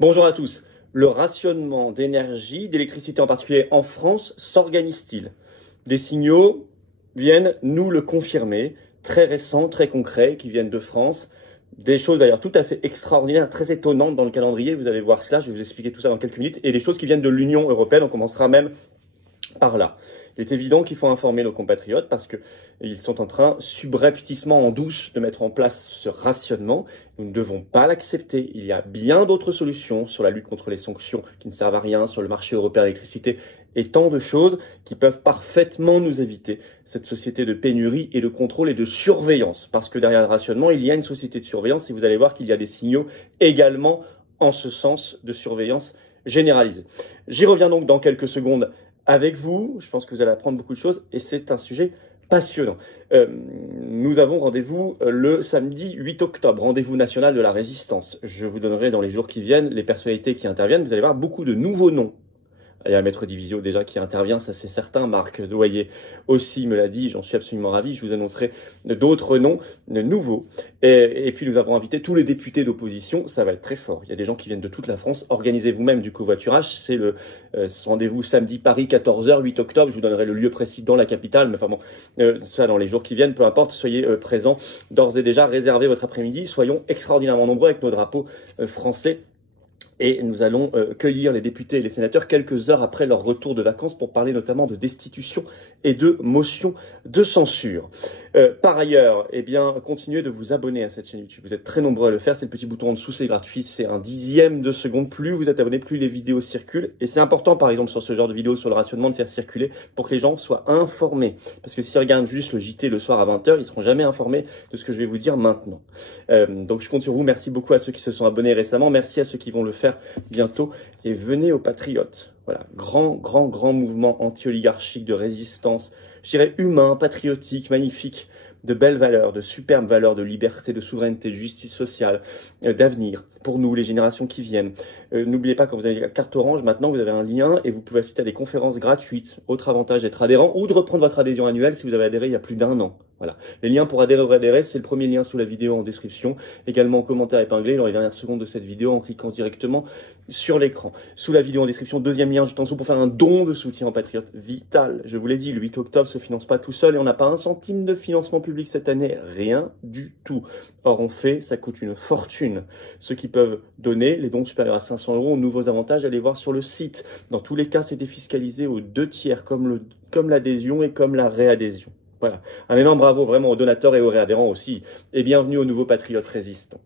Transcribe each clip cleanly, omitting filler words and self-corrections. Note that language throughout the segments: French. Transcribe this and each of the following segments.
Bonjour à tous. Le rationnement d'énergie, d'électricité en particulier en France, s'organise-t-il? Des signaux viennent nous le confirmer, très récents, très concrets, qui viennent de France. Des choses d'ailleurs tout à fait extraordinaires, très étonnantes dans le calendrier. Vous allez voir cela, je vais vous expliquer tout ça dans quelques minutes. Et des choses qui viennent de l'Union européenne, on commencera même par là. Il est évident qu'il faut informer nos compatriotes parce qu'ils sont en train, subrepticement en douce, de mettre en place ce rationnement. Nous ne devons pas l'accepter. Il y a bien d'autres solutions sur la lutte contre les sanctions qui ne servent à rien, sur le marché européen de l'électricité et tant de choses qui peuvent parfaitement nous éviter cette société de pénurie et de contrôle et de surveillance. Parce que derrière le rationnement, il y a une société de surveillance et vous allez voir qu'il y a des signaux également en ce sens de surveillance généralisée. J'y reviens donc dans quelques secondes avec vous. Je pense que vous allez apprendre beaucoup de choses et c'est un sujet passionnant. Nous avons rendez-vous le samedi 8 octobre, rendez-vous national de la résistance. Je vous donnerai dans les jours qui viennent les personnalités qui interviennent. Vous allez voir beaucoup de nouveaux noms. Il y a Maître Divisio déjà qui intervient, ça c'est certain. Marc Doyer aussi me l'a dit, j'en suis absolument ravi. Je vous annoncerai d'autres noms nouveaux. Et puis nous avons invité tous les députés d'opposition, ça va être très fort. Il y a des gens qui viennent de toute la France. Organisez vous-même du covoiturage. C'est le rendez-vous samedi Paris 14h, 8 octobre. Je vous donnerai le lieu précis dans la capitale. Mais enfin bon, ça dans les jours qui viennent, peu importe. Soyez présents d'ores et déjà. Réservez votre après-midi. Soyons extraordinairement nombreux avec nos drapeaux français. Et nous allons cueillir les députés et les sénateurs quelques heures après leur retour de vacances pour parler notamment de destitution et de motion de censure. Par ailleurs, eh bien, continuez de vous abonner à cette chaîne YouTube. Vous êtes très nombreux à le faire. C'est le petit bouton en dessous, c'est gratuit. C'est un dixième de seconde. Plus vous êtes abonnés, plus les vidéos circulent. Et c'est important, par exemple, sur ce genre de vidéo, sur le rationnement, de faire circuler pour que les gens soient informés. Parce que s'ils regardent juste le JT le soir à 20h, ils seront jamais informés de ce que je vais vous dire maintenant. Donc je compte sur vous. Merci beaucoup à ceux qui se sont abonnés récemment. Merci à ceux qui vont le faire bientôt. Et venez aux Patriotes. Voilà, grand mouvement anti-oligarchique de résistance, je dirais humain, patriotique, magnifique, de belles valeurs, de superbes valeurs de liberté, de souveraineté, de justice sociale, d'avenir pour nous, les générations qui viennent. N'oubliez pas, quand vous avez la carte orange, maintenant vous avez un lien et vous pouvez assister à des conférences gratuites. Autre avantage d'être adhérent ou de reprendre votre adhésion annuelle si vous avez adhéré il y a plus d'un an. Voilà. Les liens pour adhérer ou adhérer, c'est le premier lien sous la vidéo en description. Également en commentaire épinglé dans les dernières secondes de cette vidéo en cliquant directement sur l'écran. Sous la vidéo en description, deuxième lien juste en dessous pour faire un don de soutien aux patriotes. Vital. Je vous l'ai dit, le 8 octobre se finance pas tout seul et on n'a pas un centime de financement public cette année. Rien du tout. Or on fait, ça coûte une fortune. Ceux qui peuvent donner, les dons supérieurs à 500 €, ont de nouveaux avantages, allez voir sur le site. Dans tous les cas, c'est défiscalisé aux 2/3, comme l'adhésion et comme la réadhésion. Voilà. Un énorme bravo vraiment aux donateurs et aux réadhérents aussi. Et bienvenue aux nouveaux patriotes résistants.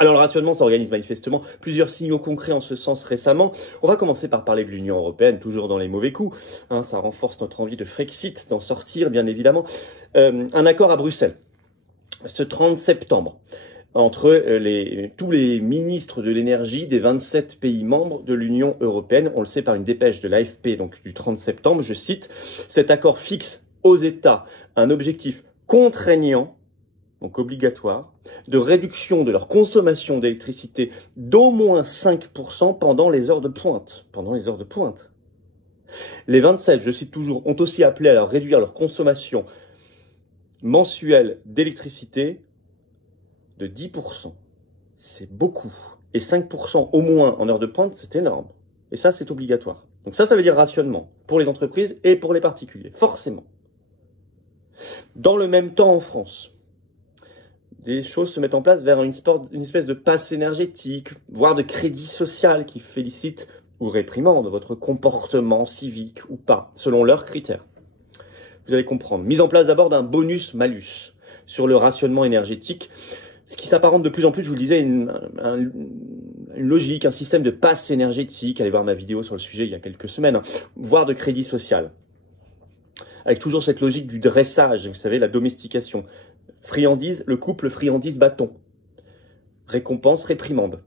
Alors le rationnement s'organise manifestement, plusieurs signaux concrets en ce sens récemment. On va commencer par parler de l'Union européenne, toujours dans les mauvais coups. Ça renforce notre envie de Frexit, d'en sortir bien évidemment. Un accord à Bruxelles, ce 30 septembre, entre tous les ministres de l'énergie des 27 pays membres de l'Union européenne. On le sait par une dépêche de l'AFP, donc du 30 septembre, je cite, « Cet accord fixe aux États un objectif contraignant, donc obligatoire, de réduction de leur consommation d'électricité d'au moins 5% pendant les heures de pointe. » Pendant les heures de pointe. Les 27, je cite toujours, ont aussi appelé à réduire leur consommation mensuelle d'électricité de 10%. C'est beaucoup. Et 5% au moins en heures de pointe, c'est énorme. Et ça, c'est obligatoire. Donc ça veut dire rationnement pour les entreprises et pour les particuliers, forcément. Dans le même temps en France, des choses se mettent en place vers une espèce de passe énergétique, voire de crédit social qui félicite ou réprimande votre comportement civique ou pas, selon leurs critères. Vous allez comprendre. Mise en place d'abord d'un bonus-malus sur le rationnement énergétique, ce qui s'apparente de plus en plus, je vous le disais, une logique, un système de passe énergétique. Allez voir ma vidéo sur le sujet il y a quelques semaines, voire de crédit social. Avec toujours cette logique du dressage, vous savez, la domestication. Friandise, le couple friandise-bâton. Récompense, réprimande.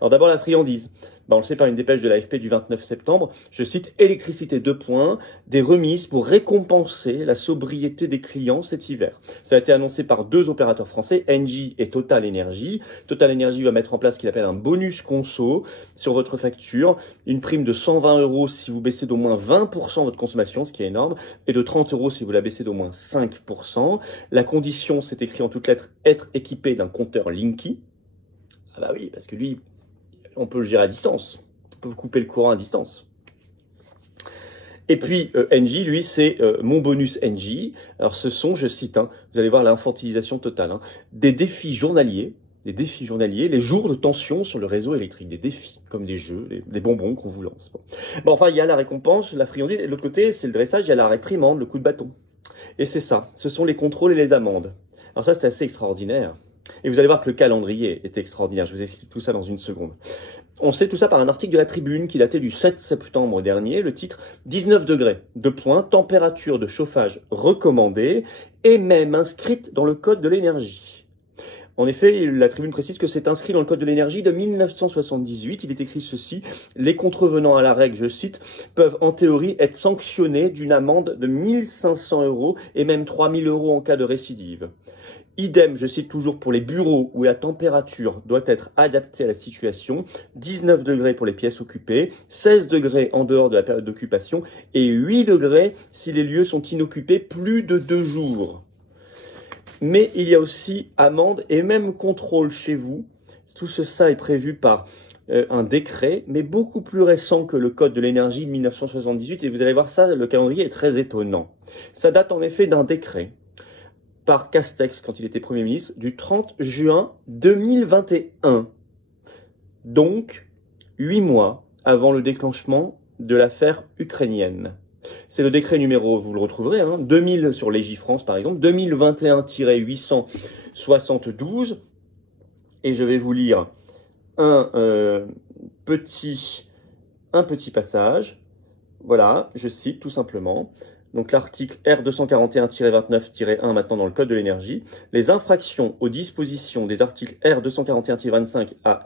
Alors d'abord la friandise. On le sait par une dépêche de l'AFP du 29 septembre, je cite, électricité 2 points, des remises pour récompenser la sobriété des clients cet hiver. Ça a été annoncé par deux opérateurs français, Engie et Total Energy. Total Energy va mettre en place ce qu'il appelle un bonus conso sur votre facture, une prime de 120 € si vous baissez d'au moins 20% votre consommation, ce qui est énorme, et de 30 € si vous la baissez d'au moins 5%. La condition, c'est écrit en toutes lettres, être équipé d'un compteur Linky. Ah bah oui, parce que lui, on peut le gérer à distance. On peut vous couper le courant à distance. Et puis, Engie, lui, c'est mon bonus Engie. Alors, ce sont, je cite, hein, vous allez voir l'infantilisation totale, hein, des défis journaliers, les jours de tension sur le réseau électrique, des défis, comme des jeux, des bonbons qu'on vous lance. Bon, enfin, il y a la récompense, la friandise, et de l'autre côté, c'est le dressage, il y a la réprimande, le coup de bâton. Et c'est ça, ce sont les contrôles et les amendes. Alors ça, c'est assez extraordinaire. Et vous allez voir que le calendrier est extraordinaire, je vous explique tout ça dans une seconde. On sait tout ça par un article de la Tribune qui datait du 7 septembre dernier, le titre « 19 degrés, température de chauffage recommandée et même inscrite dans le Code de l'énergie ». En effet, la Tribune précise que c'est inscrit dans le Code de l'énergie de 1978. Il est écrit ceci: « Les contrevenants à la règle, je cite, peuvent en théorie être sanctionnés d'une amende de 1 500 € et même 3 000 € en cas de récidive. » Idem, je cite toujours, pour les bureaux où la température doit être adaptée à la situation, 19 degrés pour les pièces occupées, 16 degrés en dehors de la période d'occupation et 8 degrés si les lieux sont inoccupés plus de 2 jours. Mais il y a aussi amende et même contrôle chez vous. Tout ça est prévu par un décret, mais beaucoup plus récent que le Code de l'énergie de 1978. Et vous allez voir ça, le calendrier est très étonnant. Ça date en effet d'un décret par Castex, quand il était Premier ministre, du 30 juin 2021. Donc, 8 mois avant le déclenchement de l'affaire ukrainienne. C'est le décret numéro, vous le retrouverez, hein, 2000 sur Légifrance par exemple, 2021-872. Et je vais vous lire un petit passage. Voilà, je cite tout simplement. Donc l'article R241-29-1 maintenant dans le Code de l'énergie. Les infractions aux dispositions des articles R241-25 à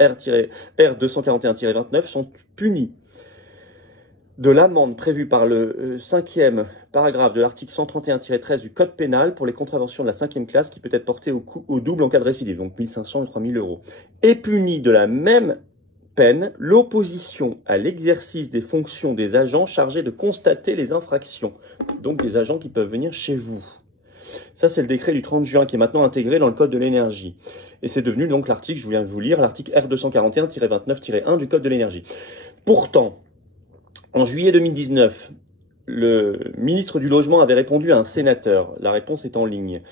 R241-29 sont punies de l'amende prévue par le 5e paragraphe de l'article 131-13 du Code pénal pour les contraventions de la 5e classe qui peut être portée au double en cas de récidive, donc 1 500 et 3 000 €. Et punie de la même peine l'opposition à l'exercice des fonctions des agents chargés de constater les infractions, donc des agents qui peuvent venir chez vous. Ça, c'est le décret du 30 juin qui est maintenant intégré dans le Code de l'énergie. Et c'est devenu donc l'article, je viens de vous lire, l'article R241-29-1 du Code de l'énergie. Pourtant, en juillet 2019, le ministre du Logement avait répondu à un sénateur. La réponse est en ligne.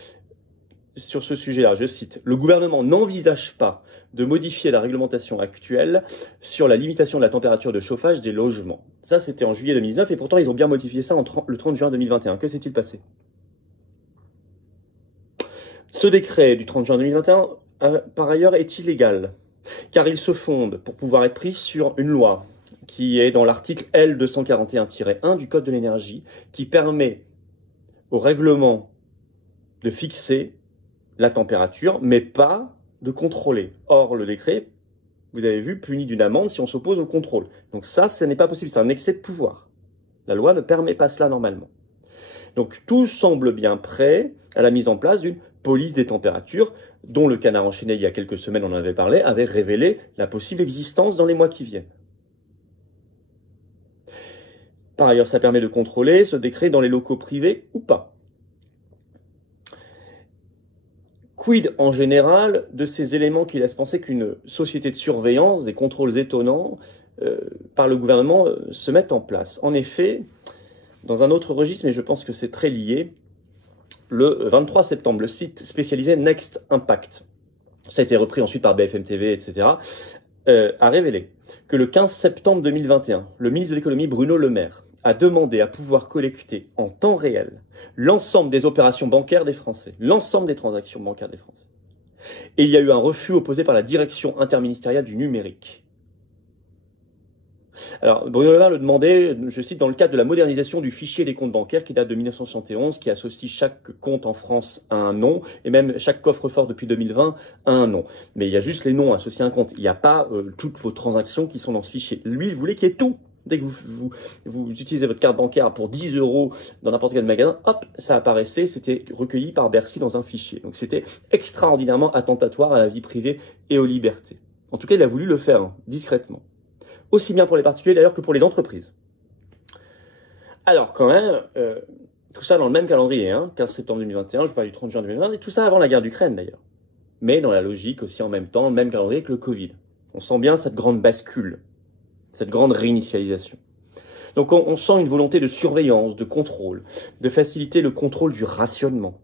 Sur ce sujet-là, je cite, « Le gouvernement n'envisage pas de modifier la réglementation actuelle sur la limitation de la température de chauffage des logements. » Ça, c'était en juillet 2019 et pourtant, ils ont bien modifié ça le 30 juin 2021. Que s'est-il passé? Ce décret du 30 juin 2021, par ailleurs, est illégal, car il se fonde pour pouvoir être pris sur une loi qui est dans l'article L241-1 du Code de l'énergie, qui permet au règlement de fixer la température, mais pas de contrôler. Or, le décret, vous avez vu, punit d'une amende si on s'oppose au contrôle. Donc ça, ce n'est pas possible, c'est un excès de pouvoir. La loi ne permet pas cela normalement. Donc tout semble bien prêt à la mise en place d'une police des températures, dont le Canard enchaîné, il y a quelques semaines, on en avait parlé, avait révélé la possible existence dans les mois qui viennent. Par ailleurs, ça permet de contrôler ce décret dans les locaux privés ou pas. Quid en général de ces éléments qui laissent penser qu'une société de surveillance, des contrôles étonnants par le gouvernement se mettent en place? En effet, dans un autre registre, mais je pense que c'est très lié, le 23 septembre, le site spécialisé Next Impact, ça a été repris ensuite par BFM TV, etc., a révélé que le 15 septembre 2021, le ministre de l'économie Bruno Le Maire a demandé à pouvoir collecter en temps réel l'ensemble des opérations bancaires des Français, l'ensemble des transactions bancaires des Français. Et il y a eu un refus opposé par la direction interministérielle du numérique. Alors, Bruno Le Maire le demandait, je cite, dans le cadre de la modernisation du fichier des comptes bancaires qui date de 1971, qui associe chaque compte en France à un nom, et même chaque coffre-fort depuis 2020 à un nom. Mais il y a juste les noms associés à un compte. Il n'y a pas toutes vos transactions qui sont dans ce fichier. Lui, il voulait qu'il y ait tout. Dès que vous utilisez votre carte bancaire pour 10 € dans n'importe quel magasin, hop, ça apparaissait, c'était recueilli par Bercy dans un fichier. Donc c'était extraordinairement attentatoire à la vie privée et aux libertés. En tout cas, il a voulu le faire discrètement. Aussi bien pour les particuliers d'ailleurs que pour les entreprises. Alors quand même, tout ça dans le même calendrier, 15 septembre 2021, je parle du 30 juin 2021, et tout ça avant la guerre d'Ukraine d'ailleurs. Mais dans la logique aussi en même temps, le même calendrier que le Covid. On sent bien cette grande bascule, cette grande réinitialisation. Donc on sent une volonté de surveillance, de contrôle, de faciliter le contrôle du rationnement.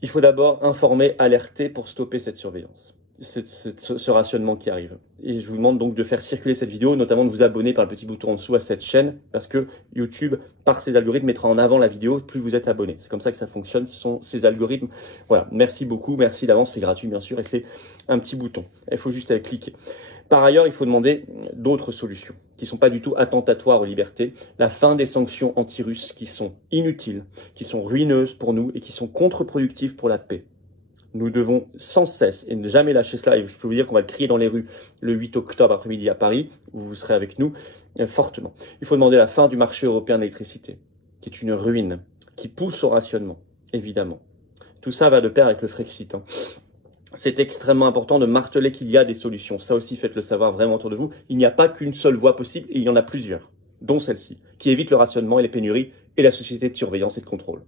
Il faut d'abord informer, alerter pour stopper cette surveillance, ce rationnement qui arrive. Et je vous demande donc de faire circuler cette vidéo, notamment de vous abonner par le petit bouton en dessous à cette chaîne, parce que YouTube, par ses algorithmes, mettra en avant la vidéo plus vous êtes abonné. C'est comme ça que ça fonctionne, ce sont ces algorithmes. Voilà, merci beaucoup, merci d'avance, c'est gratuit bien sûr, et c'est un petit bouton. Il faut juste cliquer. Par ailleurs, il faut demander d'autres solutions qui ne sont pas du tout attentatoires aux libertés. La fin des sanctions anti-russes qui sont inutiles, qui sont ruineuses pour nous et qui sont contre-productives pour la paix. Nous devons sans cesse et ne jamais lâcher cela. Et je peux vous dire qu'on va le crier dans les rues le 8 octobre après-midi à Paris, où vous serez avec nous fortement. Il faut demander la fin du marché européen de l'électricité, qui est une ruine, qui pousse au rationnement, évidemment. Tout ça va de pair avec le Frexit. C'est extrêmement important de marteler qu'il y a des solutions. Ça aussi, faites-le savoir vraiment autour de vous. Il n'y a pas qu'une seule voie possible, et il y en a plusieurs, dont celle-ci, qui évite le rationnement et les pénuries et la société de surveillance et de contrôle.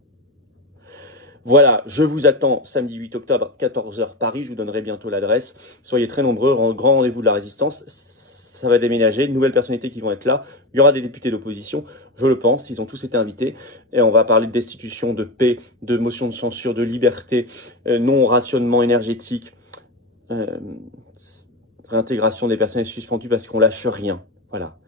Voilà, je vous attends samedi 8 octobre, 14 h Paris. Je vous donnerai bientôt l'adresse. Soyez très nombreux, grand rendez-vous de la résistance. Ça va déménager, de nouvelles personnalités qui vont être là. Il y aura des députés d'opposition, je le pense, ils ont tous été invités. Et on va parler de destitution, de paix, de motion de censure, de liberté, non-rationnement énergétique, réintégration des personnels suspendus parce qu'on lâche rien. Voilà.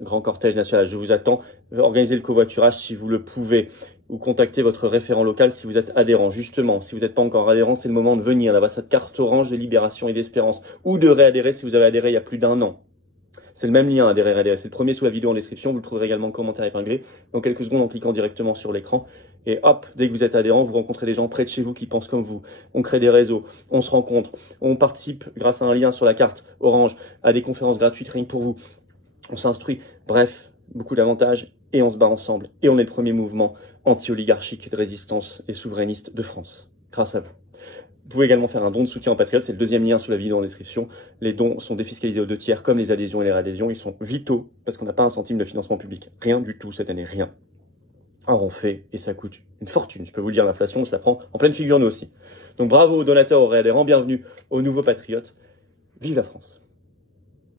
Grand cortège national, je vous attends. Organisez le covoiturage si vous le pouvez. Ou contactez votre référent local si vous êtes adhérent. Justement, si vous n'êtes pas encore adhérent, c'est le moment de venir, d'avoir cette carte orange de libération et d'espérance. Ou de réadhérer si vous avez adhéré il y a plus d'1 an. C'est le même lien, adhérer, réadhérer. C'est le premier sous la vidéo en description. Vous le trouverez également en commentaire épinglé dans quelques secondes en cliquant directement sur l'écran. Et hop, dès que vous êtes adhérent, vous rencontrez des gens près de chez vous qui pensent comme vous. On crée des réseaux, on se rencontre, on participe grâce à un lien sur la carte orange à des conférences gratuites rien que pour vous. On s'instruit. Bref, beaucoup d'avantages et on se bat ensemble. Et on est le premier mouvement anti-oligarchique de résistance et souverainiste de France. Grâce à vous. Vous pouvez également faire un don de soutien en Patriote, c'est le deuxième lien sous la vidéo en description. Les dons sont défiscalisés aux 2 tiers, comme les adhésions et les réadhésions. Ils sont vitaux, parce qu'on n'a pas un centime de financement public. Rien du tout cette année, rien. Or on fait, et ça coûte une fortune. Je peux vous le dire, l'inflation, on se la prend en pleine figure nous aussi. Donc bravo aux donateurs, aux réadhérents, bienvenue aux nouveaux patriotes. Vive la France!